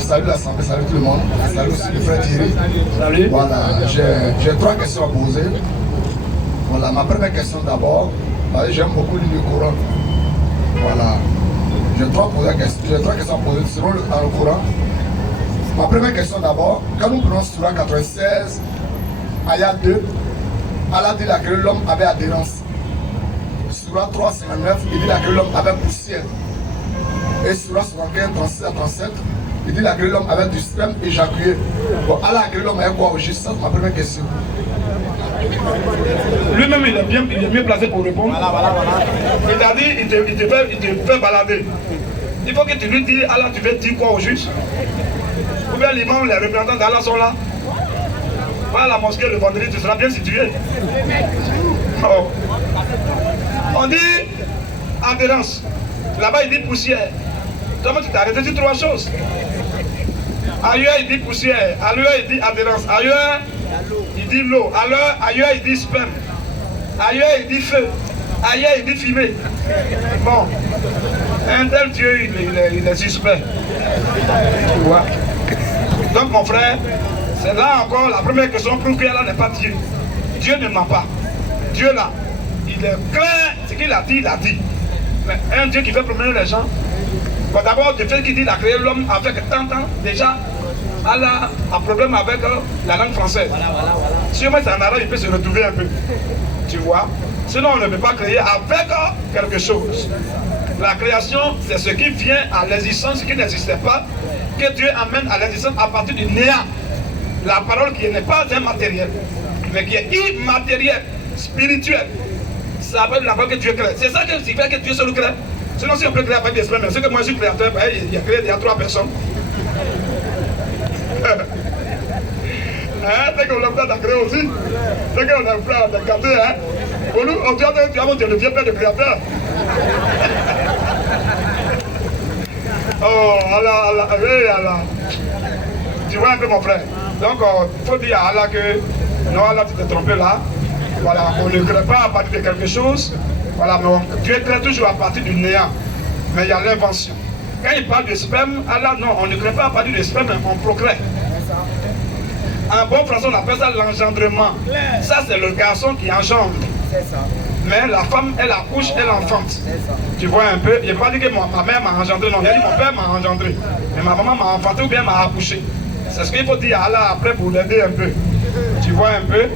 salue l'Assemblée, salut tout le monde. Je salue aussi le frère Thierry. Salut. Voilà, j'ai 3 questions à poser. Voilà, ma première question d'abord, j'aime beaucoup l'île Coran. Voilà, j'ai 3 questions à poser dans le Coran. Ma première question d'abord, quand nous prenons Surah 96, Ayat 2, Allah dit que l'homme avait adhérence. Surah 359, il dit que l'homme avait poussière. Et Surah 75, 36 à 37, il dit que l'homme avait du sperme éjaculé. Bon, Allah a créé l'homme avec quoi au juste? Ça, c'est ma première question. Lui-même, il est mieux placé pour répondre. Voilà. Il t'a dit, il te fait balader. Il faut que tu lui dises, Allah, tu veux dire quoi au juge? Ou bien l'imam, les représentants d'Allah sont là. Va à la mosquée le vendredi, tu seras bien situé. Oh. On dit adhérence. Là-bas, il dit poussière. Toi, tu t'es arrêté sur 3 choses. Ailleurs, il dit poussière. Ailleurs, il dit adhérence. Ailleurs, il dit l'eau. Ailleurs, il dit sperme. Ailleurs, il dit feu. Ailleurs, il dit fumée. Bon. Un tel Dieu, il est suspect. Tu vois? Donc, mon frère, c'est là encore la première question prouve qu'Allah n'est pas Dieu. Dieu ne ment pas. Dieu là, il est clair. Ce qu'il a dit, il a dit. Mais un Dieu qui fait promener les gens. Bon, d'abord, le fait qu'il dit qu'il a créé l'homme avec tant de temps, déjà, Allah a problème avec la langue française. Voilà. Si c'est en arabe, il peut se retrouver un peu. Tu vois? Sinon, on ne peut pas créer avec quelque chose. La création, c'est ce qui vient à l'existence, ce qui n'existait pas, que Dieu amène à l'existence à partir du néant. La parole qui n'est pas immatérielle, mais qui est immatérielle, spirituelle. Ça veut dire la parole que Dieu crée. C'est ça qui fait que Dieu se le crée. Sinon, si on peut créer avec des spermes, c'est que moi je suis créateur, il y a créé il y a 3 personnes. C'est qu'on l'a fait à créer aussi. C'est qu'on a fait à gâter. Pour nous, on doit dire le vieux père de créateur. Oh, Allah. Tu vois un peu mon frère. Donc, il faut dire à Allah que non, Allah, tu t'es trompé là. Voilà, on ne crée pas à partir de quelque chose. Voilà, mais Dieu crée toujours à partir du néant. Mais il y a l'invention. Quand il parle de sperme, Allah, non, on ne crée pas à partir de sperme, on procrée. En bon français, on appelle ça l'engendrement. Ça, c'est le garçon qui engendre. Mais la femme, elle accouche, elle enfante. Tu vois un peu, il ne pas dire que ma mère m'a engendré, non, il a dit mon père m'a engendré. Mais ma maman m'a enfanté ou bien m'a accouché. C'est ce qu'il faut dire à Allah après pour l'aider un peu. Tu vois un peu?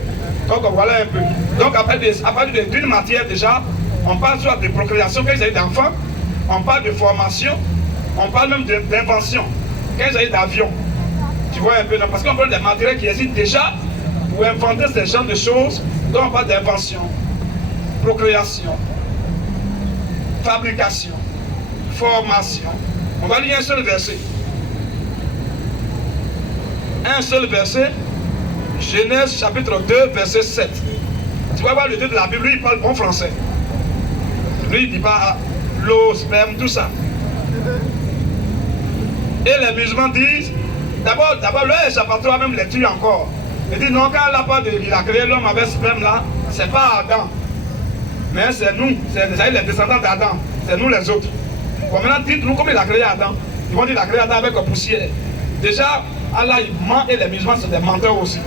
Donc voilà un peu. Donc à partir d'une matière déjà, on parle soit de procréation quand il s'agit d'enfants, on parle de formation, on parle même d'invention quand il s'agit d'avion. Tu vois un peu? Parce qu'on parle des matériels qui existent déjà pour inventer ce genre de choses. Donc on parle d'invention, procréation, fabrication, formation. On va lire un seul verset. Un seul verset. Genèse chapitre 2, verset 7. Tu vas voir le Dieu de la Bible, lui il parle bon français. Lui il dit pas l'eau, sperme, tout ça. Et les musulmans disent, d'abord, le échappatoire même les tue encore. Il dit non, quand il a créé l'homme avec sperme là, c'est pas Adam. Mais c'est nous, c'est les descendants d'Adam, c'est nous les autres. Bon, maintenant dites-nous comment il a créé Adam. Ils vont dire qu'il a créé Adam avec la poussière. Déjà, Allah il ment et les musulmans sont des menteurs aussi.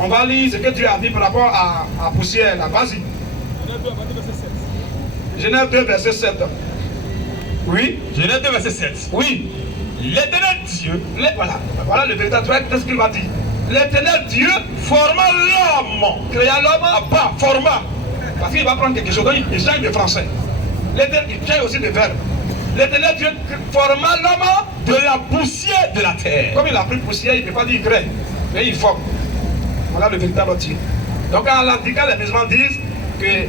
On va lire ce que Dieu a dit par rapport à la poussière là. Vas-y. Genèse 2, verset 7. Oui. Genèse 2, verset 7. Oui. L'éternel Dieu, voilà le véritable, qu'est-ce qu'il va dire? L'éternel Dieu forma l'homme. créa l'homme, pas forma. Parce qu'il va prendre quelque chose, donc il change de français. Il change aussi de verbe. L'éternel Dieu forma l'homme de la poussière de la terre. Comme il a pris poussière, il ne peut pas dire grès, mais il forme. Voilà le véritable Dieu. Donc quand les musulmans disent que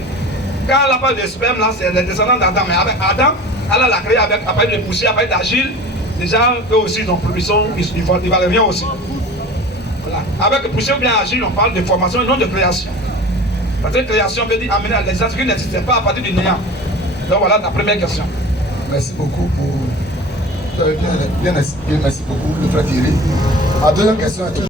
quand Allah parle de sperme, là, c'est les descendants d'Adam. Mais avec Adam, Allah l'a créé avec à partir de poussière, à partir d'argile. Déjà, eux aussi, ils valent rien aussi. Voilà. Avec poussière ou bien argile, on parle de formation et non de création. Parce que création veut dire amener à l'existence qui n'existait pas à partir du néant. Donc voilà ta première question. Merci beaucoup pour... Bien expliqué, merci beaucoup, le frère Thierry. Ma deuxième question est